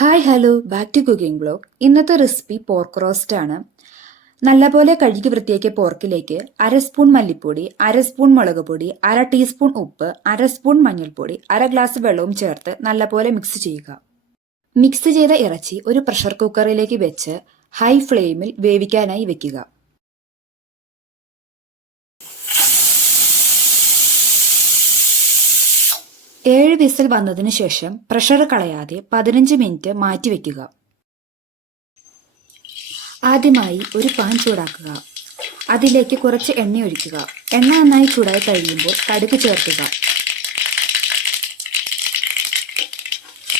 Hi hello back to cooking blog. ഇന്നത്തെ recipe pork roast ആണ്. നല്ലപോലെ കഴുകി വൃത്തിയാക്കിയ പോർക്കിലേക്ക് 1/2 സ്പൂൺ മല്ലിപ്പൊടി, 1/2 സ്പൂൺ മുളക് പൊടി, 1/2 ടീസ്പൂൺ ഉപ്പ്, 1/2 സ്പൂൺ മഞ്ഞൾപ്പൊടി, 1/2 ഗ്ലാസ് വെള്ളവും ചേർത്ത് നല്ലപോലെ മിക്സ് ചെയ്യുക. മിക്സ് ചെയ്ത ഇറച്ചി ഒരു പ്രഷർ കുക്കറിലേക്ക് വെച്ച് ഹൈ ഫ്ലെയിമിൽ വേവിക്കാനായി വെക്കുക. 7 വിസിൽ വന്നതിന് ശേഷം പ്രഷർ കളയാതെ 15 മിനിറ്റ് മാറ്റിവെക്കുക. ആദ്യമായി ഒരു പാൻ ചൂടാക്കുക. അതിലേക്ക് കുറച്ച് എണ്ണ ഒഴിക്കുക. എണ്ണ നന്നായി ചൂടായി കഴിയുമ്പോൾ കടുക് ചേർക്കുക.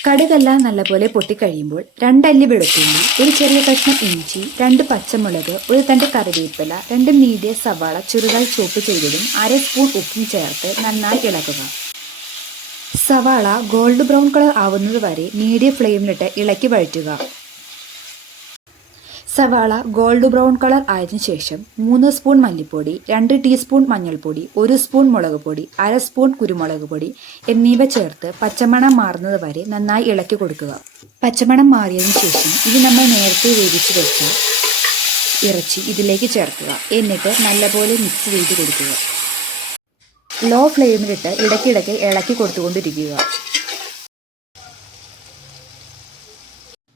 കടുകെല്ലാം നല്ലപോലെ പൊട്ടിക്കഴിയുമ്പോൾ 2 അല്ലി വെളുത്തുള്ളി, ഒരു ചെറിയ കഷ്ണം ഇഞ്ചി, 2 പച്ചമുളക്, ഒരു തണ്ട് കറിവേപ്പില, 2 മീഡിയം സവാള ചെറുതായി ചോപ്പ് ചെയ്തതും 1/2 സ്പൂൺ ഉപ്പും ചേർത്ത് നന്നായി ഇളക്കുക. സവാള ഗോൾഡ് ബ്രൗൺ കളർ ആവുന്നത് വരെ മീഡിയം ഫ്ലെയിമിലിട്ട് ഇളക്കി വഴറ്റുക. സവാള ഗോൾഡ് ബ്രൗൺ കളർ ആയതിനു ശേഷം 3 സ്പൂൺ മല്ലിപ്പൊടി, 2 ടീസ്പൂൺ മഞ്ഞൾപ്പൊടി, 1 സ്പൂൺ മുളക് പൊടി, 1/2 സ്പൂൺ കുരുമുളക് പൊടി എന്നിവ ചേർത്ത് പച്ചമണം മാറുന്നത് വരെ നന്നായി ഇളക്കി കൊടുക്കുക. പച്ചമണം മാറിയതിനു ശേഷം ഇത് നമ്മൾ നേരത്തെ വേവിച്ച് വെച്ച ഇറച്ചി ഇതിലേക്ക് ചേർക്കുക. എന്നിട്ട് നല്ലപോലെ മിക്സ് ചെയ്ത് കൊടുക്കുക. ലോ ഫ്ലെയിമിലിട്ട് ഇടയ്ക്കിടയ്ക്ക് ഇളക്കി കൊടുത്തുകൊണ്ടിരിക്കുക.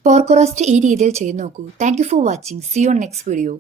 പോർക്ക് റോസ്റ്റ് ഈ രീതിയിൽ ചെയ്ത് നോക്കൂ. Thank you for watching. See you on next video.